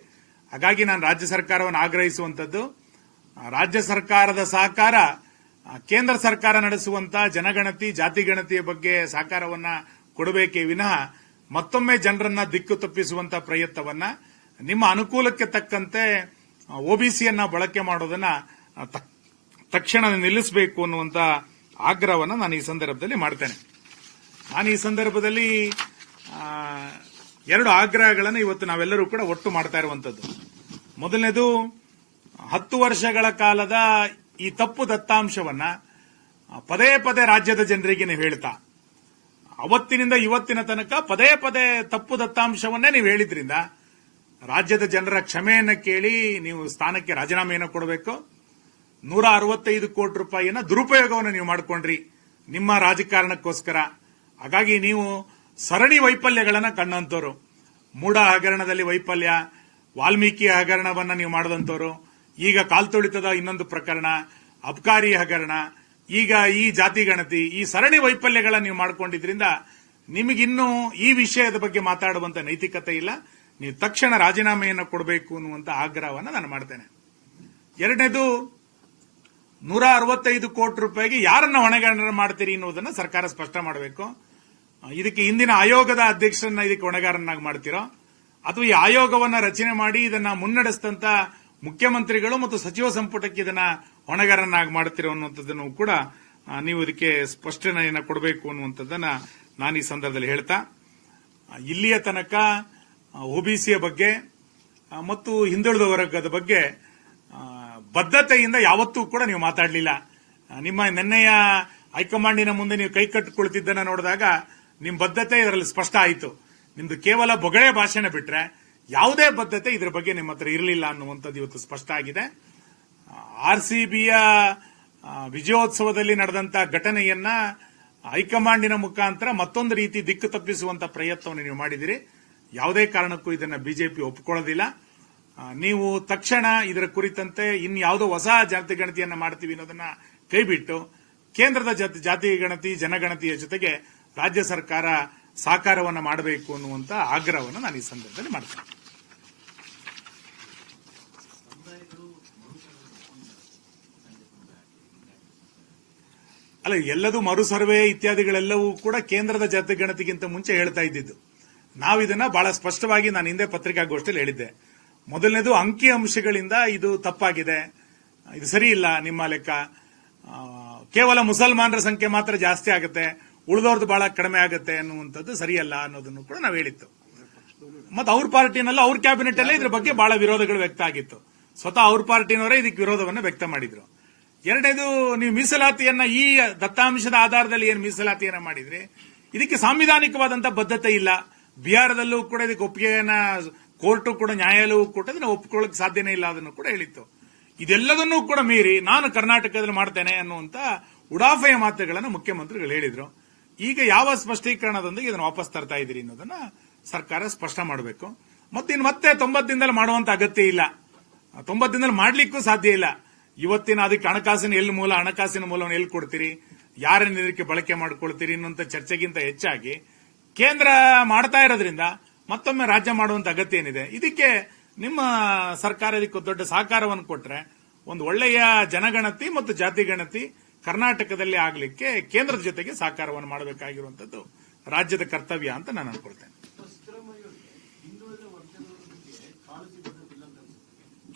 ಹಾಗಾಗಿ ನಾನು ರಾಜ್ಯ ಸರ್ಕಾರವನ್ನು ಆಗ್ರಹಿಸುವಂತದ್ದು ರಾಜ್ಯ ಸರ್ಕಾರದ ಸಹಕಾರ ಕೇಂದ್ರ ಸರ್ಕಾರ ನಡೆಸುವಂತ ಜನಗಣತಿ, ಜಾತಿ ಗಣತಿಯ ಬಗ್ಗೆ ಸಹಕಾರವನ್ನ ಕೊಡಬೇಕೇ ವಿನಃ ಮತ್ತೊಮ್ಮೆ ಜನರನ್ನ ದಿಕ್ಕು ತಪ್ಪಿಸುವಂತ ಪ್ರಯತ್ನವನ್ನ ನಿಮ್ಮ ಅನುಕೂಲಕ್ಕೆ ತಕ್ಕಂತೆ ಒಬಿಸಿಯನ್ನ ಬಳಕೆ ಮಾಡೋದನ್ನ ತಕ್ಷಣ ನಿಲ್ಲಿಸಬೇಕು ಅನ್ನುವಂತ ಆಗ್ರಹವನ್ನು ನಾನು ಈ ಸಂದರ್ಭದಲ್ಲಿ ಮಾಡ್ತೇನೆ. ನಾನು ಈ ಸಂದರ್ಭದಲ್ಲಿ ಎರಡು ಆಗ್ರಹಗಳನ್ನು ಇವತ್ತು ನಾವೆಲ್ಲರೂ ಕೂಡ ಒಟ್ಟು ಮಾಡ್ತಾ ಇರುವಂತದ್ದು. ಮೊದಲನೇದು, ಹತ್ತು ವರ್ಷಗಳ ಕಾಲದ ಈ ತಪ್ಪು ದತ್ತಾಂಶವನ್ನ ಪದೇ ಪದೇ ರಾಜ್ಯದ ಜನರಿಗೆ ನೀವು ಹೇಳ್ತಾ, ಅವತ್ತಿನಿಂದ ಇವತ್ತಿನ ತನಕ ಪದೇ ಪದೇ ತಪ್ಪು ದತ್ತಾಂಶವನ್ನೇ ನೀವು ಹೇಳಿದ್ರಿಂದ ರಾಜ್ಯದ ಜನರ ಕ್ಷಮೆಯನ್ನು ಕೇಳಿ ನೀವು ಸ್ಥಾನಕ್ಕೆ ರಾಜೀನಾಮೆಯನ್ನು ಕೊಡಬೇಕು. ನೂರ ಅರವತ್ತೈದು ಕೋಟಿ ರೂಪಾಯಿಯನ್ನು ದುರುಪಯೋಗವನ್ನು ನೀವು ಮಾಡಿಕೊಂಡ್ರಿ. ನಿಮ್ಮ ರಾಜಕಾರಣಕ್ಕೋಸ್ಕರ. ಹಾಗಾಗಿ ನೀವು ಸರಣಿ ವೈಫಲ್ಯಗಳನ್ನು ಕಂಡಂತವರು ಮೂಡ ಹಗರಣದಲ್ಲಿ ವೈಫಲ್ಯ, ವಾಲ್ಮೀಕಿ ಹಗರಣವನ್ನು ನೀವು ಮಾಡದಂತವರು ಈಗ ಕಾಲ್ತುಳಿತದ ಇನ್ನೊಂದು ಪ್ರಕರಣ, ಅಬ್ಕಾರಿ ಹಗರಣ. ಈಗ ಈ ಜಾತಿ ಗಣತಿ, ಈ ಸರಣಿ ವೈಫಲ್ಯಗಳ ನೀವು ಮಾಡಿಕೊಂಡಿದ್ರಿಂದ ನಿಮಗಿನ್ನೂ ಈ ವಿಷಯದ ಬಗ್ಗೆ ಮಾತಾಡುವಂತ ನೈತಿಕತೆ ಇಲ್ಲ. ನೀವು ತಕ್ಷಣ ರಾಜೀನಾಮೆಯನ್ನು ಕೊಡಬೇಕು ಅನ್ನುವಂತ ಆಗ್ರಹವನ್ನು ನಾನು ಮಾಡ್ತೇನೆ. ಎರಡನೇದು, ನೂರ ಅರವತ್ತೈದು ಕೋಟಿ ರೂಪಾಯಿಗೆ ಯಾರನ್ನ ಹೊಣೆಗಾರ ಮಾಡ್ತೀರಿ ಅನ್ನೋದನ್ನ ಸರ್ಕಾರ ಸ್ಪಷ್ಟ ಮಾಡಬೇಕು. ಇದಕ್ಕೆ ಇಂದಿನ ಆಯೋಗದ ಅಧ್ಯಕ್ಷರನ್ನ ಇದಕ್ಕೆ ಹೊಣೆಗಾರನ್ನಾಗಿ ಮಾಡ್ತೀರೋ, ಅಥವಾ ಈ ಆಯೋಗವನ್ನ ರಚನೆ ಮಾಡಿ ಇದನ್ನ ಮುನ್ನಡೆಸಿದಂತ ಮುಖ್ಯಮಂತ್ರಿಗಳು ಮತ್ತು ಸಚಿವ ಸಂಪುಟಕ್ಕೆ ಇದನ್ನ ಹೊಣೆಗಾರನ್ನಾಗಿ ಮಾಡ್ತಿರೋ ಅನ್ನುವಂಥದ್ದನ್ನು ಕೂಡ ನೀವು ಇದಕ್ಕೆ ಸ್ಪಷ್ಟನೆಯನ್ನು ಕೊಡಬೇಕು ಅನ್ನುವಂಥದ್ದನ್ನ ನಾನು ಈ ಸಂದರ್ಭದಲ್ಲಿ ಹೇಳ್ತಾ ಇಲ್ಲಿಯ ತನಕ ಒಬಿಸಿಯ ಬಗ್ಗೆ ಮತ್ತು ಹಿಂದುಳಿದ ವರ್ಗದ ಬಗ್ಗೆ ಬದ್ಧತೆಯಿಂದ ಯಾವತ್ತೂ ಕೂಡ ನೀವು ಮಾತಾಡಲಿಲ್ಲ. ನಿಮ್ಮ ನಿನ್ನೆಯ ಹೈಕಮಾಂಡಿನ ಮುಂದೆ ನೀವು ಕೈ ಕಟ್ಟಿಕೊಳ್ತಿದ್ದನ್ನ ನೋಡಿದಾಗ ನಿಮ್ಮ ಬದ್ಧತೆ ಇದರಲ್ಲಿ ಸ್ಪಷ್ಟ ಆಯಿತು. ನಿಮ್ದು ಕೇವಲ ಬೊಗಳೆ ಭಾಷಣ ಬಿಟ್ರೆ ಯಾವುದೇ ಬದ್ಧತೆ ಇದ್ರ ಬಗ್ಗೆ ನಿಮ್ಮ ಹತ್ರ ಇರಲಿಲ್ಲ ಅನ್ನುವಂಥದ್ದು ಇವತ್ತು ಸ್ಪಷ್ಟ ಆಗಿದೆ. ಆರ್ ಸಿ ಬಿಯ ವಿಜಯೋತ್ಸವದಲ್ಲಿ ನಡೆದಂತ ಘಟನೆಯನ್ನ ಹೈಕಮಾಂಡಿನ ಮುಖಾಂತರ ಮತ್ತೊಂದು ರೀತಿ ದಿಕ್ಕು ತಪ್ಪಿಸುವಂತ ಪ್ರಯತ್ನವನ್ನು ನೀವು ಮಾಡಿದಿರಿ. ಯಾವುದೇ ಕಾರಣಕ್ಕೂ ಇದನ್ನ ಬಿಜೆಪಿ ಒಪ್ಪಿಕೊಳ್ಳೋದಿಲ್ಲ ನೀವು ತಕ್ಷಣ ಇದರ ಕುರಿತಂತೆ ಇನ್ಯಾವುದೋ ಹೊಸ ಜಾತಿ ಗಣತಿಯನ್ನ ಮಾಡ್ತೀವಿ ಅನ್ನೋದನ್ನ ಕೈಬಿಟ್ಟು ಕೇಂದ್ರದ ಜೊತೆ, ಜಾತಿ ಗಣತಿ, ಜನಗಣತಿಯ ಜೊತೆಗೆ ರಾಜ್ಯ ಸರ್ಕಾರ ಸಾಕಾರವನ್ನ ಮಾಡಬೇಕು ಅನ್ನುವಂತ ಆಗ್ರಹವನ್ನು ನಾನು ಈ ಸಂದರ್ಭದಲ್ಲಿ ಮಾಡ್ತೇನೆ. ಅಲ್ಲ, ಎಲ್ಲದೂ ಮರು ಸರ್ವೆ ಇತ್ಯಾದಿಗಳೆಲ್ಲವೂ ಕೂಡ ಕೇಂದ್ರದ ಜನಗಣತಿಗಿಂತ ಮುಂಚೆ ಹೇಳ್ತಾ ಇದ್ದಿದ್ದು. ನಾವು ಇದನ್ನ ಬಹಳ ಸ್ಪಷ್ಟವಾಗಿ ನಾನು ಹಿಂದೆ ಪತ್ರಿಕಾಗೋಷ್ಠಿಯಲ್ಲಿ ಹೇಳಿದ್ದೆ. ಮೊದಲನೇದು ಅಂಕಿ ಅಂಶಗಳಿಂದ ಇದು ತಪ್ಪಾಗಿದೆ. ಇದು ಸರಿ ನಿಮ್ಮ ಲೆಕ್ಕ. ಕೇವಲ ಮುಸಲ್ಮಾನರ ಸಂಖ್ಯೆ ಮಾತ್ರ ಜಾಸ್ತಿ ಆಗುತ್ತೆ. ಉಳಿದವ್ರದ್ದು ಬಹಳ ಕಡಿಮೆ ಆಗುತ್ತೆ ಅನ್ನುವಂಥದ್ದು ಸರಿಯಲ್ಲ ಅನ್ನೋದನ್ನು ಕೂಡ ನಾವು ಹೇಳಿತ್ತು ಮತ್ತೆ ಅವ್ರ ಪಾರ್ಟಿನಲ್ಲ ಅವ್ರ ಕ್ಯಾಬಿನೆಟ್ ಅಲ್ಲೇ ಇದ್ರ ಬಗ್ಗೆ ಬಹಳ ವಿರೋಧಗಳು ವ್ಯಕ್ತ ಆಗಿತ್ತು. ಸ್ವತಃ ಅವ್ರ ಪಾರ್ಟಿನವರೇ ಇದಕ್ಕೆ ವಿರೋಧವನ್ನು ವ್ಯಕ್ತ ಮಾಡಿದ್ರು. ಎರಡನೇದು, ನೀವು ಮೀಸಲಾತಿಯನ್ನ ಈ ದತ್ತಾಂಶದ ಆಧಾರದಲ್ಲಿ ಏನು ಮೀಸಲಾತಿಯನ್ನ ಮಾಡಿದ್ರಿ? ಇದಕ್ಕೆ ಸಾಂವಿಧಾನಿಕವಾದಂತಹ ಬದ್ಧತೆ ಇಲ್ಲ. ಬಿಹಾರದಲ್ಲೂ ಕೂಡ ಇದಕ್ಕೆ ಒಪ್ಪಿಗೆಯನ್ನ, ಕೋರ್ಟು ಕೂಡ, ನ್ಯಾಯಾಲಯವೂ ಕೂಡ ಇದನ್ನ ಒಪ್ಕೊಳ್ಳೋಕೆ ಸಾಧ್ಯನೇ ಇಲ್ಲ ಅದನ್ನು ಕೂಡ ಹೇಳಿತ್ತು. ಇದೆಲ್ಲದನ್ನೂ ಕೂಡ ಮೀರಿ ನಾನು ಕರ್ನಾಟಕದಲ್ಲಿ ಮಾಡ್ತೇನೆ ಅನ್ನುವಂತ ಉಡಾಫೆಯ ಮಾತುಗಳನ್ನು ಮುಖ್ಯಮಂತ್ರಿಗಳು ಹೇಳಿದ್ರು. ಈಗ ಯಾವ ಸ್ಪಷ್ಟೀಕರಣದೊಂದಿಗೆ ಇದನ್ನು ವಾಪಸ್ ತರ್ತಾ ಇದ್ದೀರಿ ಅನ್ನೋದನ್ನ ಸರ್ಕಾರ ಸ್ಪಷ್ಟ ಮಾಡಬೇಕು. ಮತ್ತೆ ಇನ್ನು ಮತ್ತೆ ತೊಂಬತ್ತು ದಿನದಲ್ಲಿ ಮಾಡುವಂತ ಅಗತ್ಯ ಇಲ್ಲ. ತೊಂಬತ್ತು ದಿನದಲ್ಲಿ ಮಾಡ್ಲಿಕ್ಕೂ ಸಾಧ್ಯ ಇಲ್ಲ. ಇವತ್ತಿನ ಅದಕ್ಕೆ ಹಣಕಾಸಿನ ಎಲ್ಲಿ ಮೂಲ, ಹಣಕಾಸಿನ ಮೂಲವನ್ನು ಎಲ್ಲಿ ಕೊಡ್ತೀರಿ? ಯಾರನ್ನ ಇದಕ್ಕೆ ಬಳಕೆ ಮಾಡ್ಕೊಳ್ತೀರಿ ಅನ್ನುವಂಥ ಚರ್ಚೆಗಿಂತ ಹೆಚ್ಚಾಗಿ ಕೇಂದ್ರ ಮಾಡ್ತಾ ಇರೋದ್ರಿಂದ ಮತ್ತೊಮ್ಮೆ ರಾಜ್ಯ ಮಾಡುವಂತ ಅಗತ್ಯ ಏನಿದೆ? ಇದಕ್ಕೆ ನಿಮ್ಮ ಸರ್ಕಾರ ಇದಕ್ಕೆ ದೊಡ್ಡ ಸಹಕಾರವನ್ನು ಕೊಟ್ರೆ ಒಂದು ಒಳ್ಳೆಯ ಜನಗಣತಿ ಮತ್ತು ಜಾತಿ ಗಣತಿ ಕರ್ನಾಟಕದಲ್ಲಿ ಆಗಲಿಕ್ಕೆ ಕೇಂದ್ರದ ಜೊತೆಗೆ ಸಹಕಾರವನ್ನು ಮಾಡಬೇಕಾಗಿರುವಂತದ್ದು ರಾಜ್ಯದ ಕರ್ತವ್ಯ ಅಂತ ನಾನು ಅನ್ಕೊಳ್ತೇನೆ.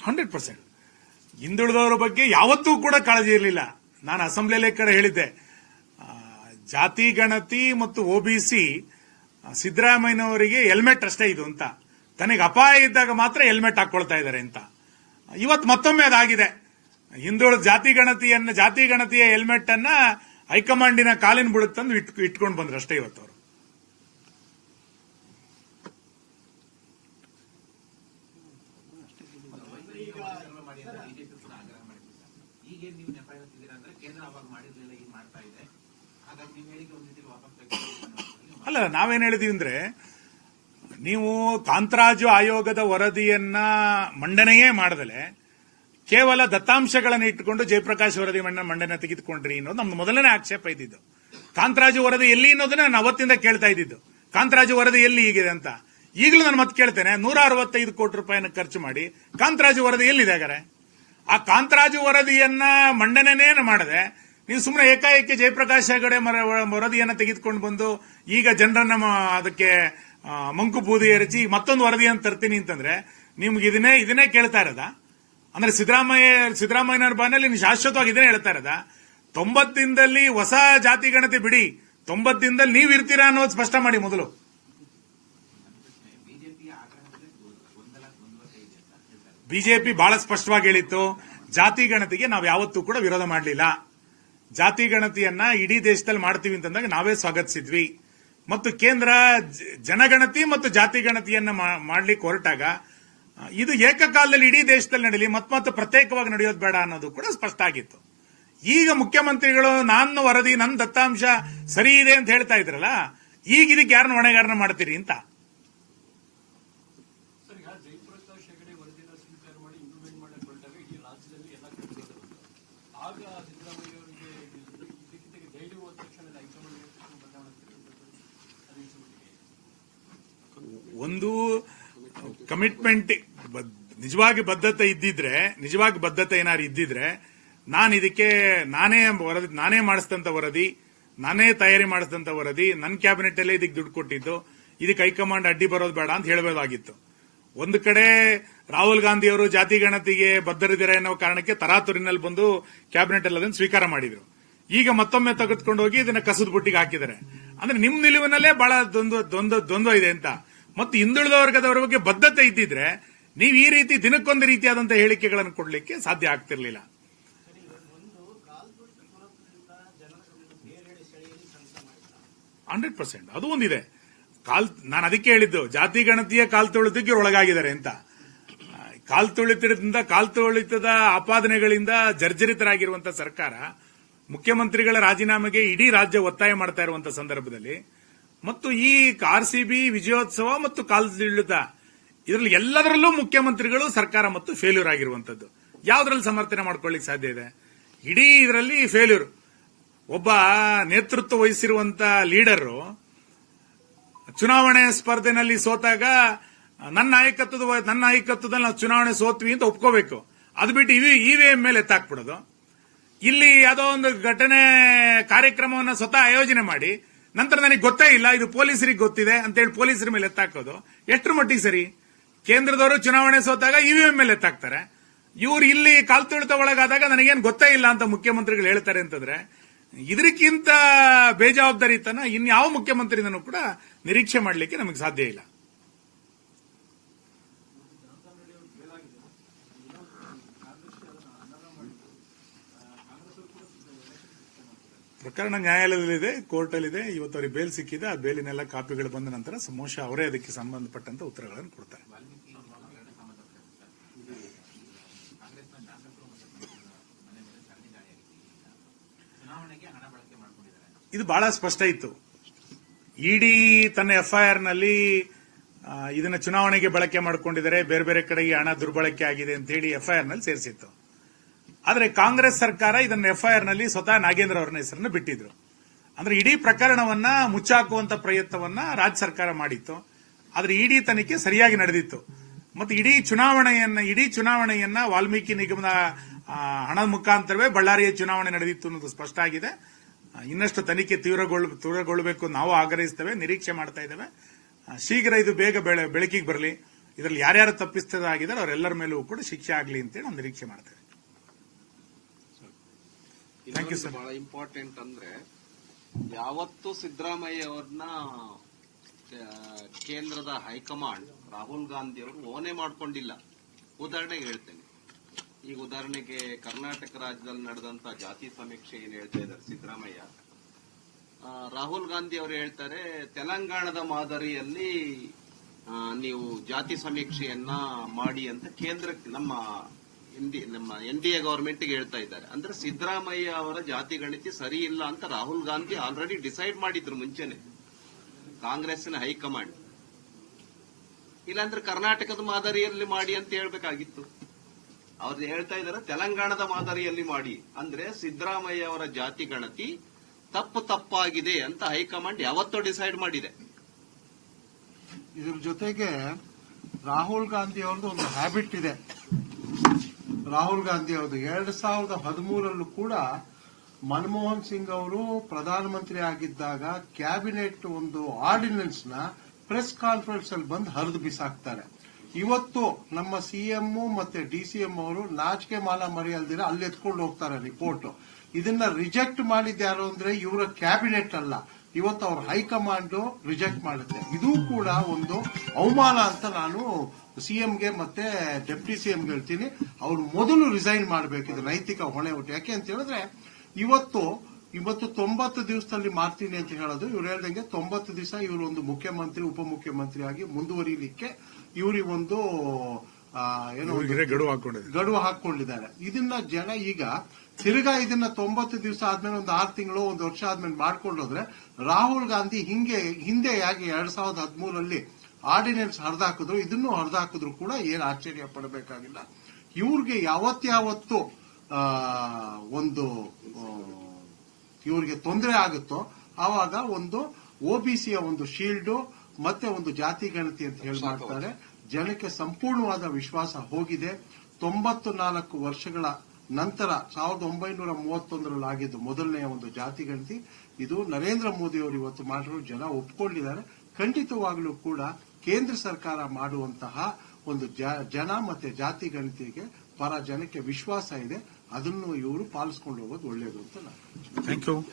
Hundred percent. ಹಿಂದುಳಿದವರ ಬಗ್ಗೆ ಯಾವತ್ತೂ ಕೂಡ ಕಾಳಜಿ ಇರಲಿಲ್ಲ. ನಾನು ಅಸೆಂಬ್ಲಿಯಲ್ಲೇ ಕಡೆ ಹೇಳಿದ್ದೆ. ಜಾತಿ, ಗಣತಿ ಮತ್ತು ಒಬಿಸಿ ಸಿದ್ದರಾಮಯ್ಯನವರಿಗೆ ಹೆಲ್ಮೆಟ್ ಅಷ್ಟೇ ಇದು ಅಂತ. ತನಗೆ ಅಪಾಯ ಇದ್ದಾಗ ಮಾತ್ರ ಹೆಲ್ಮೆಟ್ ಹಾಕೊಳ್ತಾ ಇದ್ದಾರೆ ಅಂತ. ಇವತ್ತು ಮತ್ತೊಮ್ಮೆ ಅದಾಗಿದೆ. ಹಿಂದುಳಿದ ಜಾತಿ ಗಣತಿಯನ್ನ, ಜಾತಿ ಗಣತಿಯ ಹೆಲ್ಮೆಟ್ ಅನ್ನ ಹೈಕಮಾಂಡಿನ ಕಾಲಿನ ಬುಡುತ್ತಂದು ಇಟ್, ಇಟ್ಕೊಂಡು ಬಂದ್ರು ಅಷ್ಟೇ ಇವತ್ತು ಅವರು. ಅಲ್ಲ, ನಾವೇನ್ ಹೇಳಿದೀವಿ ಅಂದ್ರೆ, ನೀವು ಕಾಂತರಾಜು ಆಯೋಗದ ವರದಿಯನ್ನ ಮಂಡನೆಯೇ ಮಾಡದಲೆ ಕೇವಲ ದತ್ತಾಂಶಗಳನ್ನು ಇಟ್ಟುಕೊಂಡು ಜಯಪ್ರಕಾಶ್ ವರದಿ ಮಂಡನೆ ತೆಗೆದುಕೊಂಡ್ರಿ ಅನ್ನೋದು ನಮ್ದು ಮೊದಲನೇ ಆಕ್ಷೇಪ ಇದ್ದಿದ್ದು. ಕಾಂತರಾಜು ವರದಿ ಎಲ್ಲಿ ಅನ್ನೋದನ್ನ ನಾನು ಅವತ್ತಿಂದ ಕೇಳ್ತಾ ಇದ್ದಿದ್ದು. ಕಾಂತರಾಜು ವರದಿ ಎಲ್ಲಿ ಹೀಗಿದೆ ಅಂತ. ಈಗಲೂ ನಾನು ಮತ್ತೆ ಕೇಳ್ತೇನೆ ನೂರ ಅರವತ್ತೈದು ಕೋಟಿ ರೂಪಾಯಿನ ಖರ್ಚು ಮಾಡಿ ಕಾಂತರಾಜು ವರದಿ ಎಲ್ಲಿದೆ ಹಾಗಾರೆ ಆ ಕಾಂತರಾಜು ವರದಿಯನ್ನ ಮಂಡನೆನೇ ಮಾಡದೆ. ನೀವು ಸುಮ್ಮನೆ ಏಕಾಏಕಿ ಜಯಪ್ರಕಾಶ್ ಹೆಗಡೆ ವರದಿಯನ್ನ ತೆಗೆದುಕೊಂಡು ಬಂದು ಈಗ ಜನರನ್ನ ಅದಕ್ಕೆ ಮಂಕು ಬೂದಿ ಎರಚಿ ಮತ್ತೊಂದು ವರದಿಯನ್ನು ತರ್ತೀನಿ ಅಂತಂದ್ರೆ ನಿಮ್ಗೆ ಇದನ್ನೇ ಇದನ್ನೇ ಕೇಳ್ತಾ ಇರೋದಾ? ಅಂದ್ರೆ ಸಿದ್ದರಾಮಯ್ಯ, ಸಿದ್ದರಾಮಯ್ಯನವ್ರ ಬಾನಲ್ಲಿ ನೀನು ಶಾಶ್ವತವಾಗಿ ಇದನ್ನೇ ಹೇಳ್ತಾ ಇರೋದ? ತೊಂಬತ್ತಿಂದಲ್ಲಿ ಹೊಸ ಜಾತಿ ಗಣತಿ ಬಿಡಿ. ತೊಂಬತ್ತು ದಿನದಲ್ಲಿ ನೀವು ಇರ್ತೀರಾ ಅನ್ನೋದು ಸ್ಪಷ್ಟ ಮಾಡಿ ಮೊದಲು. ಬಿಜೆಪಿ ಬಹಳ ಸ್ಪಷ್ಟವಾಗಿ ಹೇಳಿತ್ತು, ಜಾತಿ ಗಣತಿಗೆ ನಾವು ಯಾವತ್ತೂ ಕೂಡ ವಿರೋಧ ಮಾಡಲಿಲ್ಲ. ಜಾತಿ ಗಣತಿಯನ್ನ ಇಡೀ ದೇಶದಲ್ಲಿ ಮಾಡ್ತೀವಿ ಅಂತಂದಾಗ ನಾವೇ ಸ್ವಾಗತಿಸಿದ್ವಿ. ಮತ್ತು ಕೇಂದ್ರ ಜನಗಣತಿ ಮತ್ತು ಜಾತಿ ಗಣತಿಯನ್ನ ಮಾಡ್ಲಿಕ್ಕೆ ಹೊರಟಾಗ ಇದು ಏಕಕಾಲದಲ್ಲಿ ಇಡೀ ದೇಶದಲ್ಲಿ ನಡೀಲಿ ಮತ್ ಮತ್ತೆ ಪ್ರತ್ಯೇಕವಾಗಿ ನಡೆಯೋದು ಬೇಡ ಅನ್ನೋದು ಕೂಡ ಸ್ಪಷ್ಟ ಆಗಿತ್ತು. ಈಗ ಮುಖ್ಯಮಂತ್ರಿಗಳು ನನ್ನ ವರದಿ ನನ್ನ ದತ್ತಾಂಶ ಸರಿ ಇದೆ ಅಂತ ಹೇಳ್ತಾ ಇದ್ರಲ್ಲ ಈಗ ಇದಕ್ಕೆ ಯಾರನ್ನ ಹೊಣೆಗಾರನ ಮಾಡ್ತೀರಿ ಅಂತ. ಒಂದು ಕಮಿಟ್ಮೆಂಟ್ ನಿಜವಾಗಿ ಬದ್ಧತೆ ಇದ್ದಿದ್ರೆ, ನಿಜವಾಗಿ ಬದ್ಧತೆ ಏನಾದ್ರು ಇದ್ದಿದ್ರೆ, ನಾನು ಇದಕ್ಕೆ ನಾನೇ ವರದಿ, ನಾನೇ ಮಾಡಿಸಿದಂತ ವರದಿ, ನಾನೇ ತಯಾರಿ ಮಾಡಿಸಿದಂತ ವರದಿ ನನ್ನ ಕ್ಯಾಬಿನೆಟ್ ಅಲ್ಲೇ ಇದಕ್ಕೆ ದುಡ್ಡು ಕೊಟ್ಟಿದ್ದು, ಇದಕ್ಕೆ ಹೈಕಮಾಂಡ್ ಅಡ್ಡಿ ಬರೋದು ಬೇಡ ಅಂತ ಹೇಳಬೇಕಾಗಿತ್ತು ಒಂದು ಕಡೆ ರಾಹುಲ್ ಗಾಂಧಿ ಅವರು ಜಾತಿ ಗಣತಿಗೆ ಬದ್ಧರಿದ್ದಾರೆ ಅನ್ನೋ ಕಾರಣಕ್ಕೆ ತರಾತುರಿನಲ್ಲಿ ಬಂದು ಕ್ಯಾಬಿನೆಟ್ ಅಲ್ಲಿ ಅದನ್ನು ಸ್ವೀಕಾರ ಮಾಡಿದ್ರು. ಈಗ ಮತ್ತೊಮ್ಮೆ ತೆಗೆದುಕೊಂಡು ಹೋಗಿ ಇದನ್ನ ಕಸದ ಬುಟ್ಟಿಗೆ ಹಾಕಿದ್ದಾರೆ. ಅಂದ್ರೆ ನಿಮ್ ನಿಲುವಿನಲ್ಲೇ ಬಹಳ ದ್ವಂದ್ವ ದ್ವಂದ್ವ ದ್ವಂದ್ವ ಇದೆ ಅಂತ. ಮತ್ತು ಹಿಂದುಳಿದ ವರ್ಗದವರ ಬಗ್ಗೆ ಬದ್ಧತೆ ಇದ್ದಿದ್ರೆ ನೀವು ಈ ರೀತಿ ದಿನಕ್ಕೊಂದು ರೀತಿಯಾದಂತಹ ಹೇಳಿಕೆಗಳನ್ನು ಕೊಡಲಿಕ್ಕೆ ಸಾಧ್ಯ ಆಗ್ತಿರ್ಲಿಲ್ಲ. Hundred percent. ಅದು ಒಂದಿದೆ. ಕಾಲ್, ನಾನು ಅದಕ್ಕೆ ಹೇಳಿದ್ದು, ಜಾತಿ ಗಣತಿಯ ಕಾಲ್ ತುಳಿತಕ್ಕೆ ಒಳಗಾಗಿದ್ದಾರೆ ಅಂತ. ಕಾಲ್ ತುಳಿತದಿಂದ, ಕಾಲ್ ತುಳಿತದ ಆಪಾದನೆಗಳಿಂದ ಜರ್ಜರಿತರಾಗಿರುವಂತಹ ಸರ್ಕಾರ ಮುಖ್ಯಮಂತ್ರಿಗಳ ರಾಜೀನಾಮೆಗೆ ಇಡೀ ರಾಜ್ಯ ಒತ್ತಾಯ ಮಾಡ್ತಾ ಇರುವಂತಹ ಸಂದರ್ಭದಲ್ಲಿ, ಮತ್ತು ಈ ಆರ್ ಸಿ ಬಿ ವಿಜಯೋತ್ಸವ ಮತ್ತು ಕಾಲ್ ತುಳಿತ ಇದರಲ್ಲಿ ಎಲ್ಲದರಲ್ಲೂ ಮುಖ್ಯಮಂತ್ರಿಗಳು ಸರ್ಕಾರ ಮತ್ತು ಫೇಲ್ಯೂರ್ ಆಗಿರುವಂತದ್ದು. ಯಾವ್ದ್ರಲ್ಲಿ ಸಮರ್ಥನೆ ಮಾಡ್ಕೊಳ್ಳಿಕ್ ಸಾಧ್ಯ ಇದೆ? ಇಡೀ ಇದರಲ್ಲಿ ಫೇಲ್ಯೂರ್ ಒಬ್ಬ ನೇತೃತ್ವ ವಹಿಸಿರುವಂತ ಲೀಡರು ಚುನಾವಣೆ ಸ್ಪರ್ಧೆನಲ್ಲಿ ಸೋತಾಗ, ನನ್ನ ನಾಯಕತ್ವದ ನನ್ನ ನಾಯಕತ್ವದಲ್ಲಿ ನಾವು ಚುನಾವಣೆ ಸೋತ್ವಿ ಅಂತ ಒಪ್ಕೋಬೇಕು. ಅದು ಬಿಟ್ಟು ಇವಿ ಇವಿಎಂ ಮೇಲೆ ಎತ್ತಾಕ್ಬಿಡೋದು. ಇಲ್ಲಿ ಯಾವುದೋ ಒಂದು ಘಟನೆ, ಕಾರ್ಯಕ್ರಮವನ್ನು ಸ್ವತಃ ಆಯೋಜನೆ ಮಾಡಿ, ನಂತರ ನನಗೆ ಗೊತ್ತೇ ಇಲ್ಲ, ಇದು ಪೊಲೀಸರಿಗೆ ಗೊತ್ತಿದೆ ಅಂತೇಳಿ ಪೊಲೀಸರ ಮೇಲೆ ಎತ್ತಾಕೋದು. ಎಷ್ಟರ ಮಟ್ಟಿಗೆ ಸರಿ? ಕೇಂದ್ರದವರು ಚುನಾವಣೆ ಸೋತಾಗ ಇವಿಎಂ ಮೇಲೆ ಎತ್ತಾಕ್ತಾರೆ ಇವ್ರು ಇಲ್ಲಿ ಕಾಲ್ತುಳಿತ ಒಳಗಾದಾಗ ನನಗೇನು ಗೊತ್ತೇ ಇಲ್ಲ ಅಂತ ಮುಖ್ಯಮಂತ್ರಿಗಳು ಹೇಳ್ತಾರೆ ಅಂತಂದ್ರೆ ಇದಕ್ಕಿಂತ ಬೇಜವಾಬ್ದಾರಿತನ ಇನ್ಯಾವ ಮುಖ್ಯಮಂತ್ರಿನೂ ಕೂಡ ನಿರೀಕ್ಷೆ ಮಾಡಲಿಕ್ಕೆ ನಮಗೆ ಸಾಧ್ಯ ಇಲ್ಲ. ಪ್ರಕರಣ ನ್ಯಾಯಾಲಯದಲ್ಲಿದೆ, ಕೋರ್ಟಲ್ಲಿದೆ, ಇವತ್ತು ಅವರಿಗೆ ಬೇಲ್ ಸಿಕ್ಕಿದೆ, ಆ ಬೇಲಿನೆಲ್ಲ ಕಾಪಿಗಳು ಬಂದ ನಂತರ ಸಮೋಷ ಅವರೇ ಅದಕ್ಕೆ ಸಂಬಂಧಪಟ್ಟಂತ ಉತ್ತರಗಳನ್ನು ಕೊಡ್ತಾರೆ ಚುನಾವಣೆಗೆ ಹಣ ಬಳಕೆ ಮಾಡ್ಕೊಂಡಿದ್ದಾರೆ ಇದು ಬಹಳ ಸ್ಪಷ್ಟ ಇತ್ತು. ಇಡಿ ತನ್ನ ಎಫ್ಐಆರ್ನಲ್ಲಿ ಇದನ್ನ ಚುನಾವಣೆಗೆ ಬಳಕೆ ಮಾಡಿಕೊಂಡಿದ್ದಾರೆ. ಬೇರೆ ಬೇರೆ ಕಡೆಗೆ ಹಣ ದುರ್ಬಳಕೆ ಆಗಿದೆ ಅಂತ ಹೇಳಿ ಎಫ್ಐಆರ್ನಲ್ಲಿ ಸೇರಿಸಿತ್ತು. ಆದರೆ ಕಾಂಗ್ರೆಸ್ ಸರ್ಕಾರ ಇದನ್ನ ಎಫ್ಐಆರ್ನಲ್ಲಿ ಸ್ವತಃ ನಾಗೇಂದ್ರ ಅವರ ಹೆಸರನ್ನು ಬಿಟ್ಟಿದ್ರು. ಅಂದ್ರೆ ಇಡೀ ಪ್ರಕರಣವನ್ನ ಮುಚ್ಚಾಕುವಂತ ಪ್ರಯತ್ನವನ್ನ ರಾಜ್ಯ ಸರ್ಕಾರ ಮಾಡಿತ್ತು. ಆದ್ರೆ ಇಡೀ ತನಿಖೆ ಸರಿಯಾಗಿ ನಡೆದಿತ್ತು. ಮತ್ತು ಇಡೀ ಚುನಾವಣೆಯನ್ನ ಇಡೀ ಚುನಾವಣೆಯನ್ನ ವಾಲ್ಮೀಕಿ ನಿಗಮದ ಹಣದ ಮುಖಾಂತರವೇ ಬಳ್ಳಾರಿಯ ಚುನಾವಣೆ ನಡೆದಿತ್ತು ಅನ್ನೋದು ಸ್ಪಷ್ಟ ಆಗಿದೆ. ಇನ್ನಷ್ಟು ತನಿಖೆ ತೀವ್ರಗೊಳ್ ತೀವ್ರಗೊಳ್ಳಬೇಕು ನಾವು ಆಗ್ರಹಿಸ್ತೇವೆ ನಿರೀಕ್ಷೆ ಮಾಡ್ತಾ ಇದ್ದೇವೆ. ಶೀಘ್ರ ಇದು ಬೇಗ ಬೆಳೆ ಬೆಳಕಿಗೆ ಬರಲಿ. ಇದರಲ್ಲಿ ಯಾರ್ಯಾರು ತಪ್ಪಿಸ್ತದಾಗಿದ್ದಾರೆ ಅವರೆಲ್ಲರ ಮೇಲೂ ಕೂಡ ಶಿಕ್ಷೆ ಆಗಲಿ ಅಂತೇಳಿ ನಾವು ನಿರೀಕ್ಷೆ ಮಾಡ್ತೇವೆ. ಬಹಳ ಇಂಪಾರ್ಟೆಂಟ್ ಅಂದ್ರೆ ಯಾವತ್ತು ಸಿದ್ದರಾಮಯ್ಯ ಅವ್ರನ್ನ ಕೇಂದ್ರದ ಹೈಕಮಾಂಡ್ ರಾಹುಲ್ ಗಾಂಧಿ ಅವರು ಓನೆ ಮಾಡ್ಕೊಂಡಿಲ್ಲ. ಉದಾಹರಣೆಗೆ ಹೇಳ್ತೇನೆ. ಈಗ ಉದಾಹರಣೆಗೆ ಕರ್ನಾಟಕ ರಾಜ್ಯದಲ್ಲಿ ನಡೆದಂತ ಜಾತಿ ಸಮೀಕ್ಷೆ ಏನ್ ಹೇಳ್ತಾ ಇದ್ದಾರೆ ಸಿದ್ದರಾಮಯ್ಯ? ರಾಹುಲ್ ಗಾಂಧಿ ಅವರು ಹೇಳ್ತಾರೆ, ತೆಲಂಗಾಣದ ಮಾದರಿಯಲ್ಲಿ ನೀವು ಜಾತಿ ಸಮೀಕ್ಷೆಯನ್ನ ಮಾಡಿ ಅಂತ ಕೇಂದ್ರಕ್ಕೆ ನಮ್ಮ ಇಂಡಿ ನಮ್ಮ ಎನ್ ಡಿ ಎ ಗವರ್ಮೆಂಟ್ ಹೇಳ್ತಾ ಇದ್ದಾರೆ. ಅಂದ್ರೆ ಸಿದ್ದರಾಮಯ್ಯ ಅವರ ಜಾತಿ ಗಣಿತಿ ಸರಿ ಇಲ್ಲ ಅಂತ ರಾಹುಲ್ ಗಾಂಧಿ ಆಲ್ರೆಡಿ ಡಿಸೈಡ್ ಮಾಡಿದ್ರು ಮುಂಚೆನೆ. ಕಾಂಗ್ರೆಸ್ನ ಹೈಕಮಾಂಡ್. ಇಲ್ಲಾಂದ್ರೆ ಕರ್ನಾಟಕದ ಮಾದರಿಯಲ್ಲಿ ಮಾಡಿ ಅಂತ ಹೇಳ್ಬೇಕಾಗಿತ್ತು. ಅವ್ರು ಹೇಳ್ತಾ ಇದ್ದಾರೆ ತೆಲಂಗಾಣದ ಮಾದರಿಯಲ್ಲಿ ಮಾಡಿ. ಅಂದ್ರೆ ಸಿದ್ದರಾಮಯ್ಯ ಅವರ ಜಾತಿ ಗಣತಿ ತಪ್ಪು ತಪ್ಪಾಗಿದೆ ಅಂತ ಹೈಕಮಾಂಡ್ ಯಾವತ್ತೋ ಡಿಸೈಡ್ ಮಾಡಿದೆ. ಇದ್ರ ಜೊತೆಗೆ ರಾಹುಲ್ ಗಾಂಧಿ ಅವ್ರದ್ದು ಒಂದು ಹ್ಯಾಬಿಟ್ ಇದೆ. ರಾಹುಲ್ ಗಾಂಧಿ ಅವ್ರದ್ದು ಎರಡ್ ಸಾವಿರದ ಹದಿಮೂರಲ್ಲೂ ಕೂಡ ಮನಮೋಹನ್ ಸಿಂಗ್ ಅವರು ಪ್ರಧಾನಮಂತ್ರಿ ಆಗಿದ್ದಾಗ ಕ್ಯಾಬಿನೆಟ್ ಒಂದು ಆರ್ಡಿನೆನ್ಸ್ನ ಪ್ರೆಸ್ ಕಾನ್ಫರೆನ್ಸ್ ಅಲ್ಲಿ ಬಂದು ಹರಿದು ಬಿಸಾಕ್ತಾರೆ. ಇವತ್ತು ನಮ್ಮ ಸಿ ಎಂ ಮತ್ತೆ ಡಿಸಿಎಂ ಅವರು ನಾಚಿಕೆ ಮಾಲ ಮರೆಯಲ್ದಿರ ಅಲ್ಲಿ ಎತ್ಕೊಂಡು ಹೋಗ್ತಾರೆ ರಿಪೋರ್ಟ್ ಇದನ್ನ ರಿಜೆಕ್ಟ್ ಮಾಡಿದ್ಯಾರು ಅಂದ್ರೆ ಇವರ ಕ್ಯಾಬಿನೆಟ್ ಅಲ್ಲ. ಇವತ್ತು ಅವ್ರ ಹೈಕಮಾಂಡ್ ರಿಜೆಕ್ಟ್ ಮಾಡುತ್ತೆ. ಇದು ಕೂಡ ಒಂದು ಅವಮಾನ ಅಂತ ನಾನು ಸಿಎಂಗೆ ಮತ್ತೆ ಡೆಪ್ಟಿ ಸಿಎಂಗೆ ಹೇಳ್ತೀನಿ. ಅವ್ರು ಮೊದಲು ರಿಸೈನ್ ಮಾಡಬೇಕು ನೈತಿಕ ಹೊಣೆ ಹುಟ್ಟು ಯಾಕೆ ಅಂತ ಹೇಳಿದ್ರೆ ಇವತ್ತು ಇವತ್ತು ತೊಂಬತ್ತು ದಿವಸದಲ್ಲಿ ಮಾಡ್ತೀನಿ ಅಂತ ಹೇಳೋದು. ಇವ್ರು ಹೇಳ್ದಂಗೆ ತೊಂಬತ್ತು ದಿವಸ ಇವರು ಒಂದು ಮುಖ್ಯಮಂತ್ರಿ, ಉಪಮುಖ್ಯಮಂತ್ರಿ ಆಗಿ ಮುಂದುವರಿಲಿಕ್ಕೆ ಇವರಿಗೊಂದು ಏನೋ ಗಡುವು ಹಾಕೊಂಡಿದೆ ಗಡುವು ಹಾಕೊಂಡಿದ್ದಾರೆ. ಇದನ್ನ ಜನ ಈಗ ತಿರ್ಗಾ ಇದನ್ನ ತೊಂಬತ್ತು ದಿವಸ ಆದ್ಮೇಲೆ ಒಂದು ಆರು ತಿಂಗಳು ಒಂದು ವರ್ಷ ಆದ್ಮೇಲೆ ಮಾಡ್ಕೊಂಡೋದ್ರೆ ರಾಹುಲ್ ಗಾಂಧಿ ಹಿಂಗೆ ಹಿಂದೆ ಯಾಕೆ ಎರಡ್ ಸಾವಿರದ ಹದಿಮೂರಲ್ಲಿ ಆರ್ಡಿನೆನ್ಸ್ ಹರಿದಾಕಿದ್ರು ಇದನ್ನು ಹರಿದಾಕಿದ್ರು ಕೂಡ ಏನು ಆಶ್ಚರ್ಯ ಪಡಬೇಕಾಗಿಲ್ಲ. ಇವ್ರಿಗೆ ಯಾವತ್ತಾವತ್ತು ಒಂದು ಇವರಿಗೆ ತೊಂದರೆ ಆಗುತ್ತೋ ಆವಾಗ ಒಂದು ಒಬಿಸಿಯ ಒಂದು ಶೀಲ್ಡ್ ಮತ್ತೆ ಒಂದು ಜಾತಿ ಗಣತಿ ಅಂತ ಹೇಳಿ ಮಾಡ್ತಾರೆ. ಜನಕ್ಕೆ ಸಂಪೂರ್ಣವಾದ ವಿಶ್ವಾಸ ಹೋಗಿದೆ. ತೊಂಬತ್ತು ನಾಲ್ಕು ವರ್ಷಗಳ ನಂತರ ಸಾವಿರದ ಒಂಬೈನೂರ ಮೂವತ್ತೊಂದರಲ್ಲಿ ಆಗಿದ್ದು ಮೊದಲನೆಯ ಒಂದು ಜಾತಿ ಗಣತಿ. ಇದು ನರೇಂದ್ರ ಮೋದಿ ಅವರು ಇವತ್ತು ಮಾಡಿರೋ ಜನ ಒಪ್ಕೊಂಡಿದ್ದಾರೆ. ಖಂಡಿತವಾಗಲೂ ಕೂಡ ಕೇಂದ್ರ ಸರ್ಕಾರ ಮಾಡುವಂತಹ ಒಂದು ಜ- ಜನ ಮತ್ತೆ ಜಾತಿ ಗಣತಿಗೆ ಪರ ಜನಕ್ಕೆ ವಿಶ್ವಾಸ ಇದೆ. ಅದನ್ನು ಇವರು ಪಾಲಿಸ್ಕೊಂಡು ಹೋಗೋದು ಒಳ್ಳೆಯದು ಅಂತ ನಾನು ಥ್ಯಾಂಕ್ ಯು